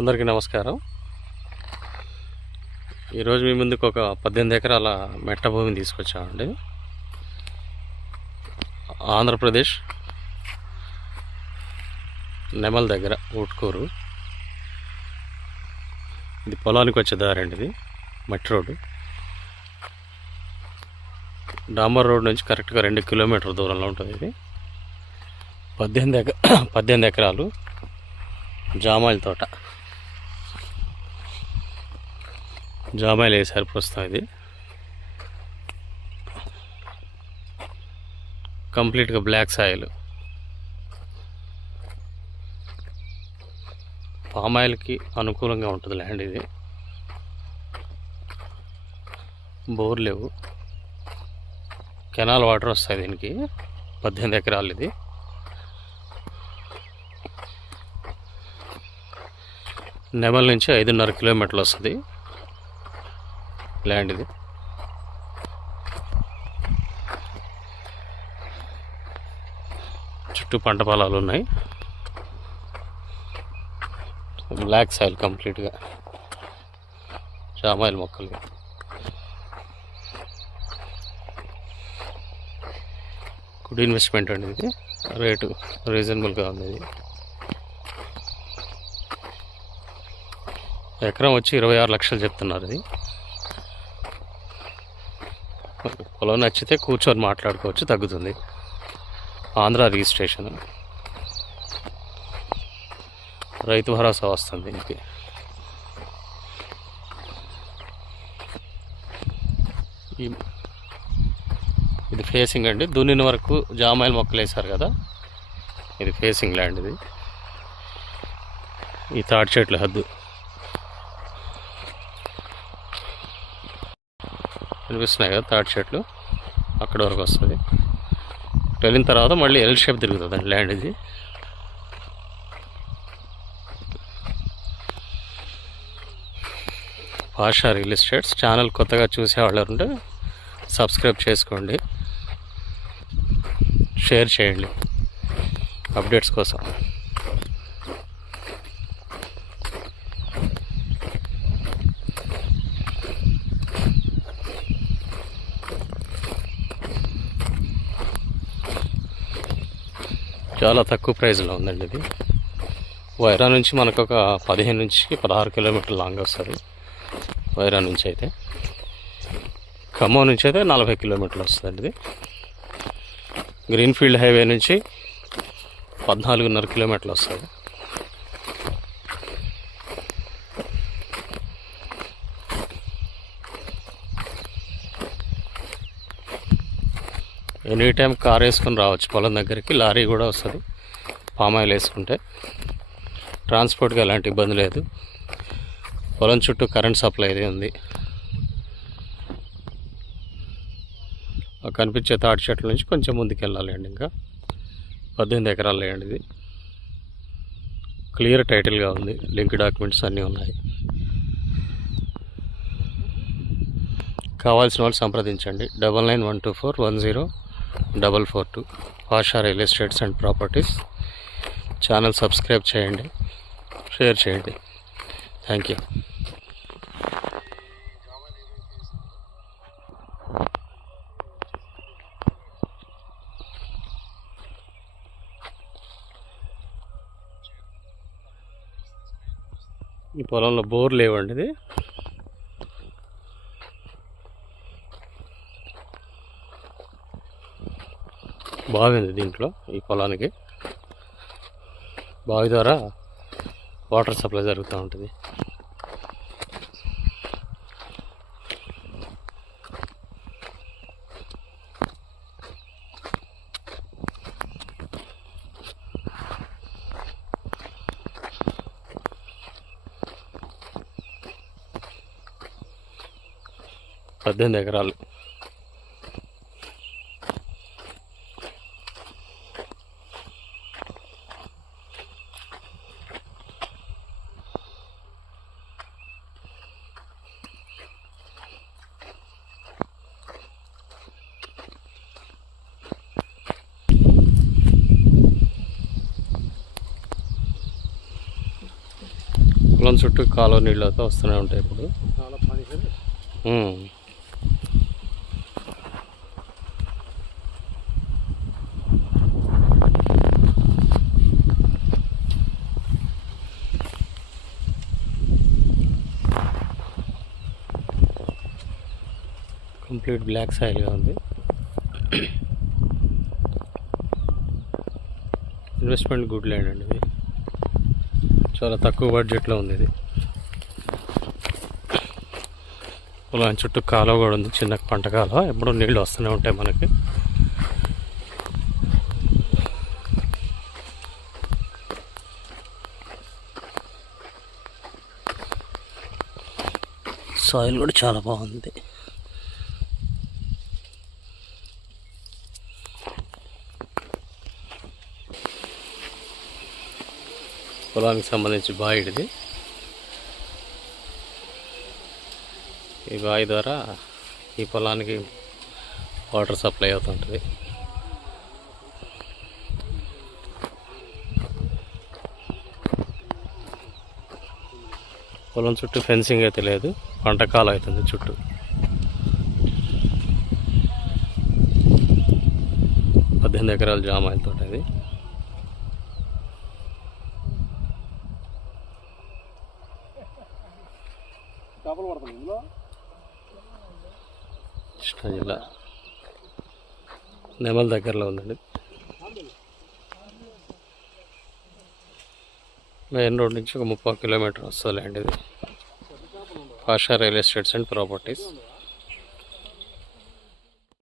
అందరికీ నమస్కారం. ఈరోజు మీ ముందుకు ఒక 18 ఎకరాల మెట్ట భూమిని తీసుకొచ్చామండి. ఆంధ్రప్రదేశ్ నెమల్ దగ్గర ఊట్కూరు. ఇది పొలానికి వచ్చే దారి అండి. ఇది మట్టి రోడ్డు. డాంబర్ రోడ్ నుంచి కరెక్ట్గా 2 కిలోమీటర్ల దూరంలో ఉంటుంది. ఇది 18 ఎకరాలు జామాయిల తోట. జామాయిలు వేసారు ప్రస్తుతం. ఇది కంప్లీట్గా బ్లాక్ సాయిల్. పామాయిల్కి అనుకూలంగా ఉంటుంది ల్యాండ్. ఇది బోర్ లేవు, కెనాల్ వాటర్ వస్తాయి దీనికి. 18 ఎకరాలు. ఇది నెమల్ నుంచి 5.5 కిలోమీటర్లు వస్తుంది ల్యాండ్. ఇది చుట్టూ పంట పొలాలు ఉన్నాయి. బ్లాక్ సాయిల్ కంప్లీట్గా జామాయిల్ మొక్కలు. గుడ్ ఇన్వెస్ట్మెంట్ అండి. ఇది రేటు రీజనబుల్గా ఉంది. ఇది ఎకరం వచ్చి 26 లక్షలు చెప్తున్నారు. ఇది పొలం నచ్చితే కూర్చొని మాట్లాడుకోవచ్చు, తగ్గుతుంది. ఆంధ్ర రిజిస్ట్రేషన్, రైతు భరోసా వస్తుంది దీనికి. ఇది ఫేసింగ్ అండి. దున్నిన వరకు జామాయిల్ మొక్కలు వేశారు కదా, ఇది ఫేసింగ్ ల్యాండ్. ఇది ఈ తాటి చెట్లు హద్దు కనిపిస్తున్నాయి కదా, తాటి చెట్లు అక్కడ వరకు వస్తుంది. వెళ్ళిన తర్వాత మళ్ళీ ఎల్ షేప్ తిరుగుతుంది అండి ల్యాండ్. ఇది భాషా రియల్ ఎస్టేట్స్ ఛానల్ కొత్తగా చూసేవాళ్ళు ఉంటే సబ్స్క్రైబ్ చేసుకోండి, షేర్ చేయండి అప్డేట్స్ కోసం. చాలా తక్కువ ప్రైస్లో ఉందండి. ఇది వైరా నుంచి మనకు ఒక 15 నుంచి 16 కిలోమీటర్ల లాంగ్ వస్తుంది. వైరా నుంచి అయితే, ఖమ్మం నుంచి అయితే 40 కిలోమీటర్లు వస్తుంది. ఇది గ్రీన్ఫీల్డ్ హైవే నుంచి 14.5 కిలోమీటర్లు వస్తుంది. ఎనీ టైం కార్ వేసుకొని రావచ్చు పొలం దగ్గరికి. లారీ కూడా వస్తుంది పామాయిల్ వేసుకుంటే. ట్రాన్స్పోర్ట్కి ఎలాంటి ఇబ్బంది లేదు. పొలం చుట్టూ కరెంట్ సప్లై ఇది ఉంది. కనిపించే తాటి చెట్ల నుంచి కొంచెం ముందుకు వెళ్ళాలి అండి. ఇంకా 18 ఎకరాలు వేయండి. ఇది క్లియర్ టైటిల్గా ఉంది, లింక్ డాక్యుమెంట్స్ అన్నీ ఉన్నాయి. కావాల్సిన వాళ్ళు సంప్రదించండి. 9912410442. భాషా real estates and properties. Channel subscribe చేయండి, షేర్ చేయండి. Thank you. ఈ పొలంలో బోర్ లేవండి. ఇది బాగుంది. దీంట్లో ఈ పొలానికి బావి ద్వారా వాటర్ సప్లై జరుగుతూ ఉంటుంది. పద్దెనిమిది ఎకరాలు. పొలం చుట్టూ కాలువ నీళ్ళతో వస్తూనే ఉంటాయి ఇప్పుడు. కంప్లీట్ బ్లాక్ సాయిల్గా ఉంది. ఇన్వెస్ట్మెంట్ గుడ్ ల్యాండ్ అండి ఇది. చాలా తక్కువ బడ్జెట్లో ఉంది ఇది. పొలం చుట్టూ కాలువ కూడా ఉంది, చిన్న పంట కాలువ. ఎప్పుడూ నీళ్ళు వస్తూనే ఉంటాయి మనకి. సాయిల్ కూడా చాలా బాగుంది. పొలానికి సంబంధించి బావి ఇది. ఈ బావి ద్వారా ఈ పొలానికి వాటర్ సప్లై అవుతుంటుంది. పొలం చుట్టూ ఫెన్సింగ్ అయితే లేదు, పంట కాలం అవుతుంది చుట్టూ. ఎకరాల జామాయిల తోట ఇది. కృష్ణా జిల్లా నెమల్ దగ్గరలో ఉందండి. మెయిన్ రోడ్ నుంచి ఒక 30 కిలోమీటర్ వస్తుంది అండి ఇది. Pasha real estates and properties.